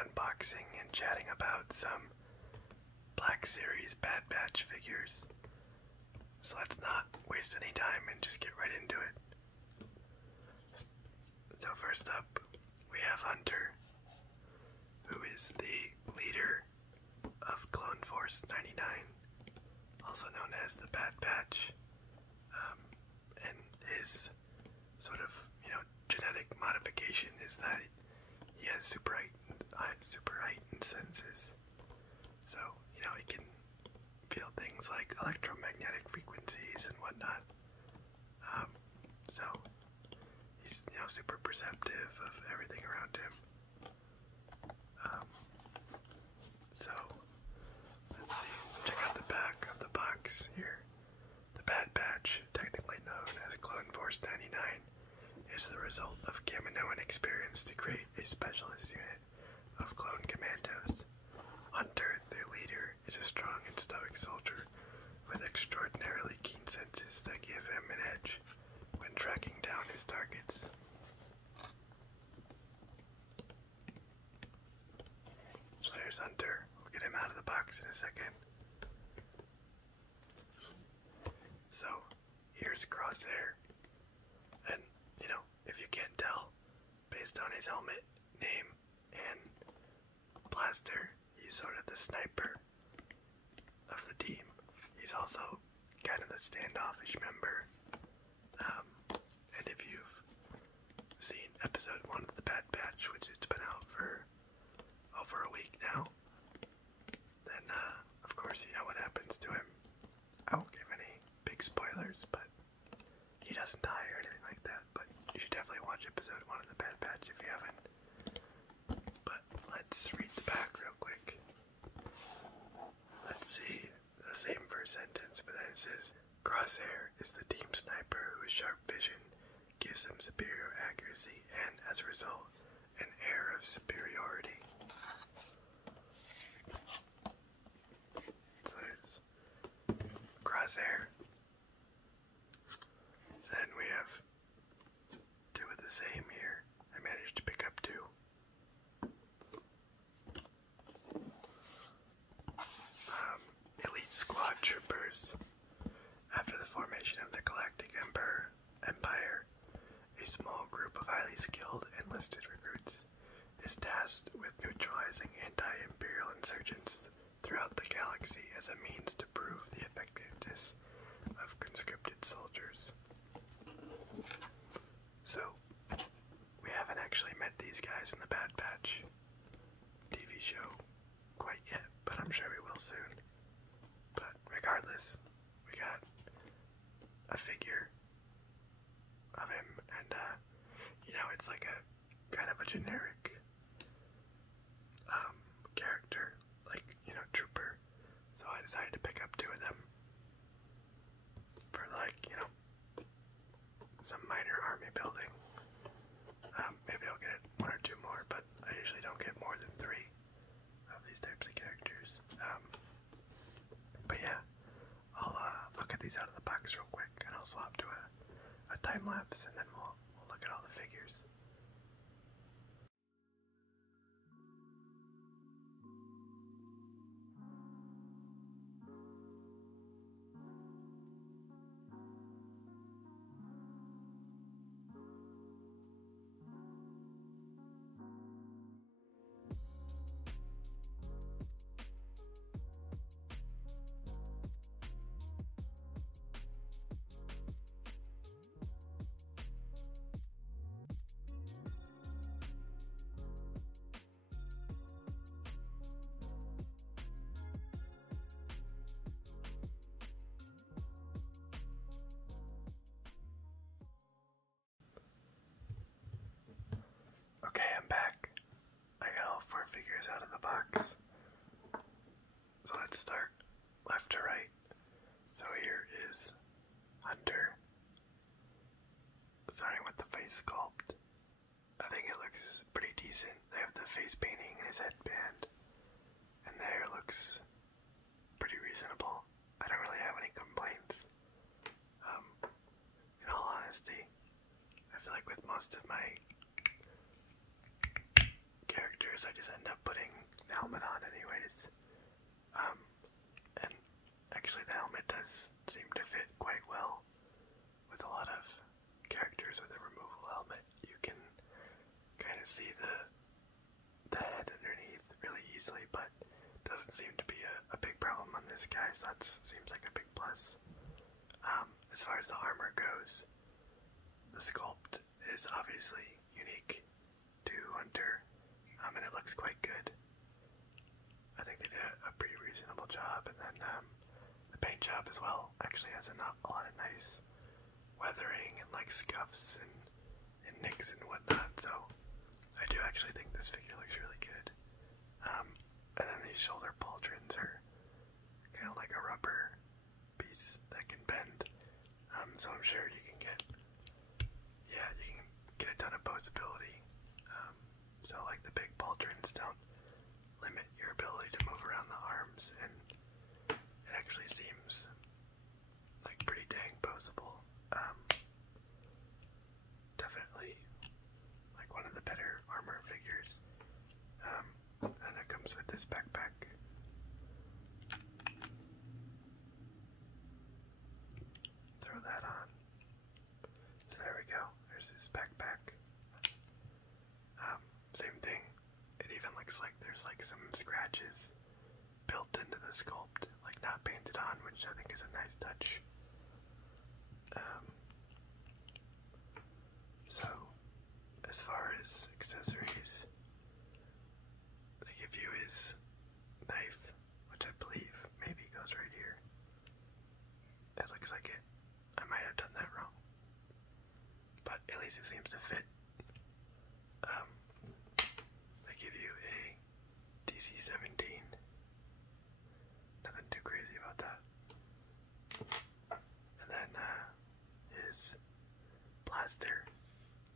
unboxing and chatting about some Black Series Bad Batch figures. So let's not waste any time and just get right into it. So first up, we have Hunter, who is the leader of Clone Force 99, also known as the Bad Batch. And his sort of, genetic modification is that he has super heightened senses. So, he can feel things like electromagnetic frequencies and whatnot. So, he's, super perceptive of everything around him. So, let's see, check out the back of the box here. The Bad Batch, technically known as Clone Force 99, is the result of Kaminoan experience to create a specialist unit of clone commandos. Hunter, their leader, is a strong and stoic soldier with extraordinarily keen senses that give him an edge when tracking down his targets. So there's Hunter. We'll get him out of the box in a second. So, here's Crosshair. And, if you can't tell, based on his helmet, name, and blaster, he's sort of the sniper of the team. He's also kind of the standoffish member. And if you've seen episode 1 of the Bad Batch, which it's been out for over a week now, then, of course, you know what happens to him. I won't give any big spoilers, but he doesn't die or anything like that, but you should definitely watch episode 1 of the Bad Batch if you haven't. But let's read the back real quick. Let's see, the same first sentence, but then it says, Crosshair is the team sniper whose sharp vision gives him superior accuracy and, as a result, an air of superiority. So there's Crosshair. Then we have two of the same here. I managed to pick up two. Elite Squad Troopers. After the formation of the Galactic Empire, a small group of highly skilled enlisted recruits is tasked with neutralizing anti-imperial insurgents throughout the galaxy as a means to prove the effectiveness of conscripted soldiers. So, we haven't actually met these guys in the Bad Batch TV show quite yet, but I'm sure we will soon. But regardless, we got a figure of him, and it's like a kind of a generic character, like, trooper. So I decided to pick up two of them for, like, some minor army building. Maybe I'll get one or two more, but I usually don't get more than 3 of these types of characters. But yeah, I'll get these out of the box real quick, and I'll swap to a time lapse, and then we'll look at all the figures. Okay, I'm back. I got all 4 figures out of the box. So let's start left to right. So here is Hunter. Starting with the face sculpt. I think it looks pretty decent. They have the face painting and his headband. And the hair looks pretty reasonable. I don't really have any complaints. In all honesty, I feel like with most of my characters, I just end up putting the helmet on anyways. And actually the helmet does seem to fit quite well with a lot of characters with a removable helmet. You can kind of see the head underneath really easily, but doesn't seem to be a big problem on this guy, so that seems like a big plus. As far as the armor goes, the sculpt is obviously unique to Hunter, and it looks quite good. I think they did a pretty reasonable job, and then the paint job as well actually has a lot of nice weathering and like scuffs and nicks and whatnot, so I do actually think this figure looks really good. And then these shoulder pauldrons are kind of like a rubber piece that can bend, so I'm sure you can get a ton of posability. So like the big pauldrons don't limit your ability to move around the arms, and it actually seems like pretty dang posable. Definitely like one of the better armor figures. And it comes with this backpack. Throw that on. So there we go. There's this backpack. Same thing. It even looks like there's like some scratches built into the sculpt, like not painted on, which I think is a nice touch. So, as far as accessories, they give you his knife, which I believe maybe goes right here. It looks like it. I might have done that wrong, but at least it seems to fit. They give you a DC-17. Nothing too crazy about that. And then his blaster.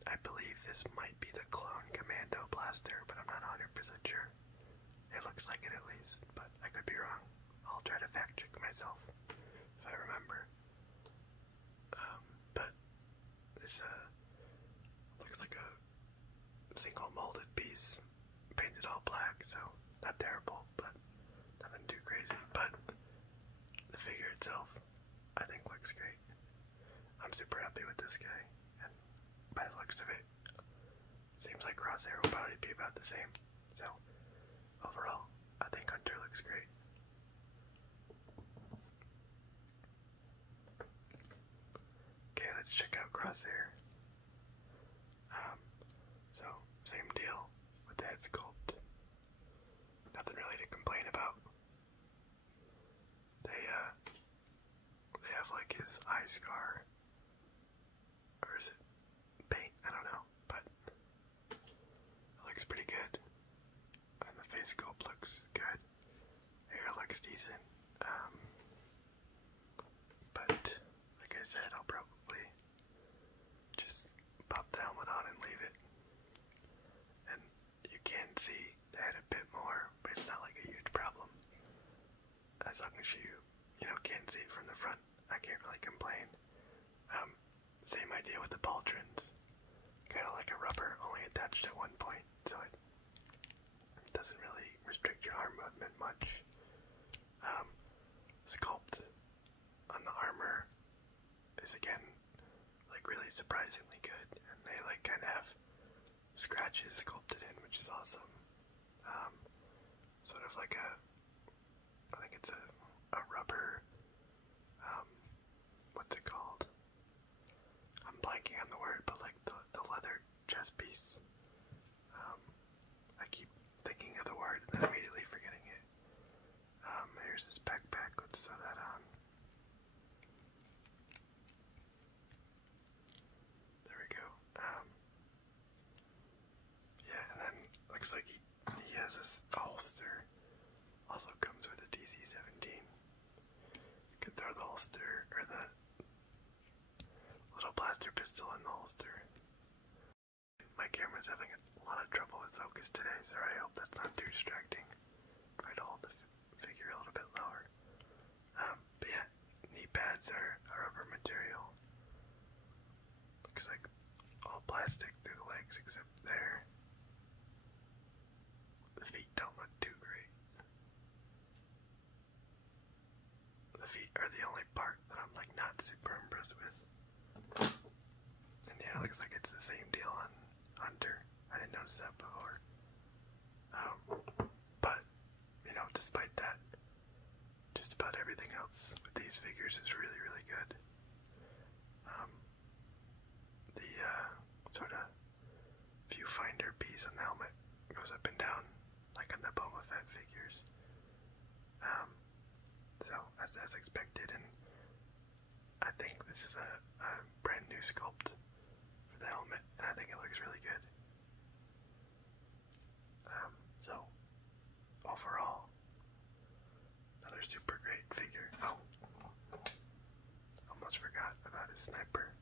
I believe this might be the Clone Commando blaster, but I'm not 100% sure. It looks like it at least, but I could be wrong. I'll try to fact check myself if I remember. But this looks like a single molded piece, painted all black, so not terrible, but nothing too crazy. But the figure itself, I think, looks great. I'm super happy with this guy, and by the looks of it, seems like Crosshair will probably be about the same. So overall, I think Hunter looks great. Okay, let's check out Crosshair. So same deal with the head sculpt. Nothing really to complain about. They have like his eye scar, or is it paint? I don't know, but it looks pretty good. And the face sculpt looks good. Hair looks decent. But like I said, I'll probably just pop the helmet on and leave it. And you can see the head a bit more, but it's not like a huge problem. As long as you can't see it from the front, I can't really complain. Same idea with the pauldrons. Kind of like a rubber, only attached at one point, so it doesn't really restrict your arm movement much. Sculpt on the armor is again like really surprisingly good, and they like kind of have scratches sculpted in, which is awesome. Sort of like I think it's a rubber, what's it called? I'm blanking on the word, but like the leather chest piece. I keep thinking of the word and then immediately forgetting it. Here's this backpack, let's throw that on. There we go. Yeah, and then looks like he has this holster. Also comes with a DC-17. You could throw the holster, or the little blaster pistol in the holster. My camera's having a lot of trouble with focus today, so I hope that's not too distracting. Try to hold the figure a little bit lower. But yeah, knee pads are a rubber material. Looks like all plastic through the legs except there. not super impressed with. And yeah, it looks like it's the same deal on Hunter. I didn't notice that before. But, you know, despite that, just about everything else with these figures is really, really good. The sort of viewfinder piece on the helmet goes up and down, like on the Boba Fett figures. So, as expected, and I think this is a brand new sculpt for the helmet, and I think it looks really good. So, overall, another super great figure. Oh, almost forgot about his sniper.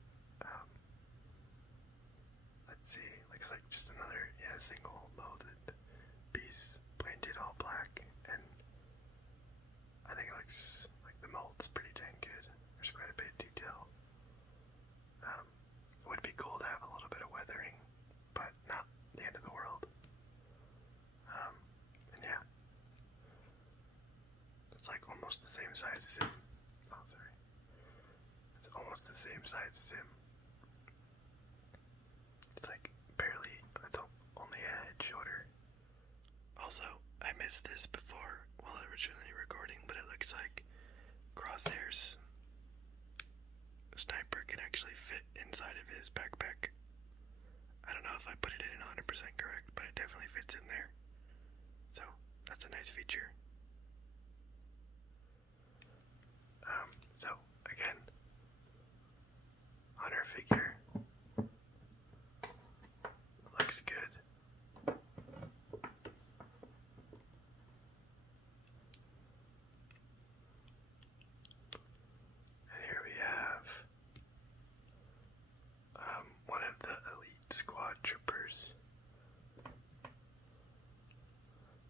Let's see, looks like just another single molded piece, painted all black, and I think it looks like the mold's pretty dang good. There's quite a bit of detail. It would be cool to have a little bit of weathering, but not the end of the world. And yeah, it's like almost the same size as him. Oh, sorry. It's almost the same size as him. It's like barely, it's only a head shorter. Also, I missed this before while originally recording, but it looks like Crosshair's sniper can actually fit inside of his backpack. I don't know if I put it in 100% correct, but it definitely fits in there. So, that's a nice feature. So, again, on our figure, looks good. And here we have one of the elite squad troopers.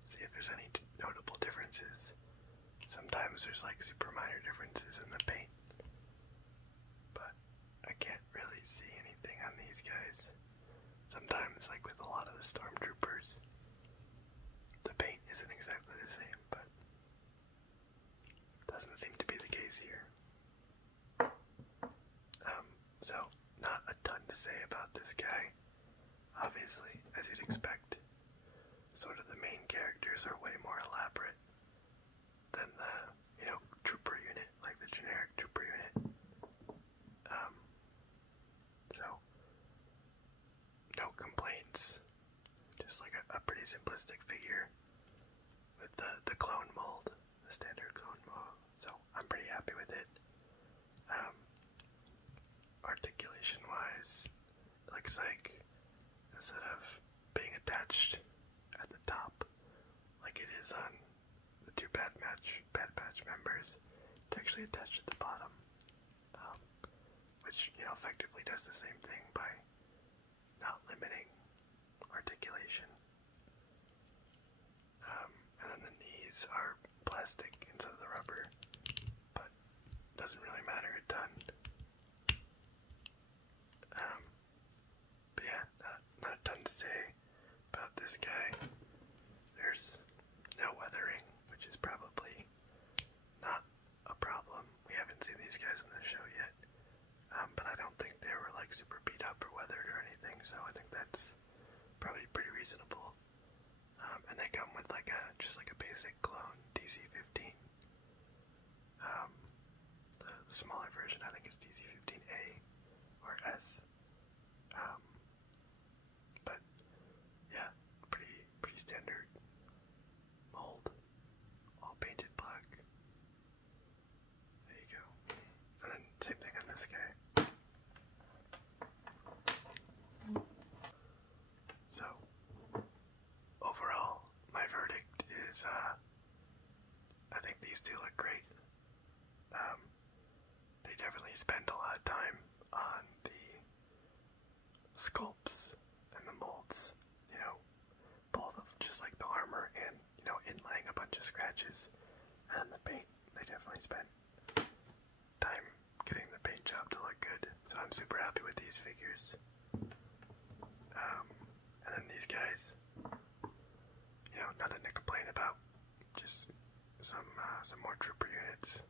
See if there's any notable differences. Sometimes there's like super minor differences in the paint, but I can't really see anything on these guys. Sometimes, like with a lot of the stormtroopers, the paint isn't exactly the same, but doesn't seem to be the case here. So, not a ton to say about this guy. Obviously, as you'd expect, sort of the main characters are way more elaborate than the, trooper unit, like the generic trooper unit. So, no complaints. Just like a pretty simplistic figure with the clone mold, the standard clone mold. So, I'm pretty happy with it. Articulation-wise, it looks like instead of being attached at the top, like it is on the two Bad Batch members, it's actually attached at the bottom, which, effectively does the same thing by not limiting articulation. And then the knees are plastic instead of the rubber, but doesn't really matter a ton. But yeah, not a ton to say about this guy. There's no weathering, which is probably not a problem. We haven't seen these guys in the show yet, but I don't think they were like super beat up or weathered or anything, so I think that's probably pretty reasonable. And they come with just like a basic clone DC-15. The smaller version I think is DC-15A or S. But yeah, pretty standard mold, all painted black. There you go. And then same thing on this guy. So overall, my verdict is I think these two look great. They definitely spend a lot of time on the sculpts and the molds, both of just like the armor and, inlaying a bunch of scratches, and the paint. They definitely spent time getting the paint job to look good, so I'm super happy with these figures. And then these guys, nothing to complain about, just some more trooper units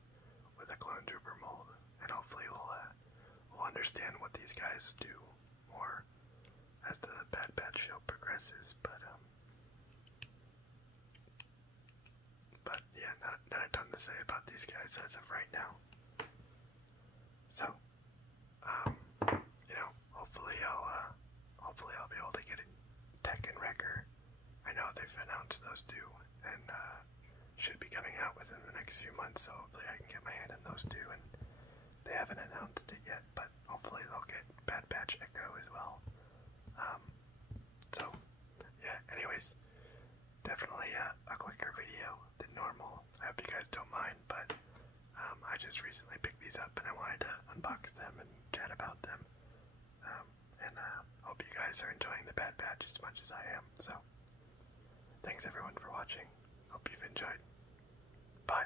with a clone trooper mold, and hopefully we'll understand what these guys do more as the Bad Batch show progresses. But yeah, not a ton to say about these guys as of right now. So, you know, hopefully I'll be able to get a Tech and Wrecker. I know they've announced those two, and should be coming out within the next few months. So hopefully I can get my hand in those two. And they haven't announced it yet, but hopefully they'll get Bad Batch Echo as well. So yeah. Anyways, definitely a quicker video than normal. I hope you guys don't mind, but I just recently picked these up and I wanted to unbox them and chat about them. And hope you guys are enjoying the Bad Batch as much as I am. So thanks everyone for watching. Hope you've enjoyed. Bye.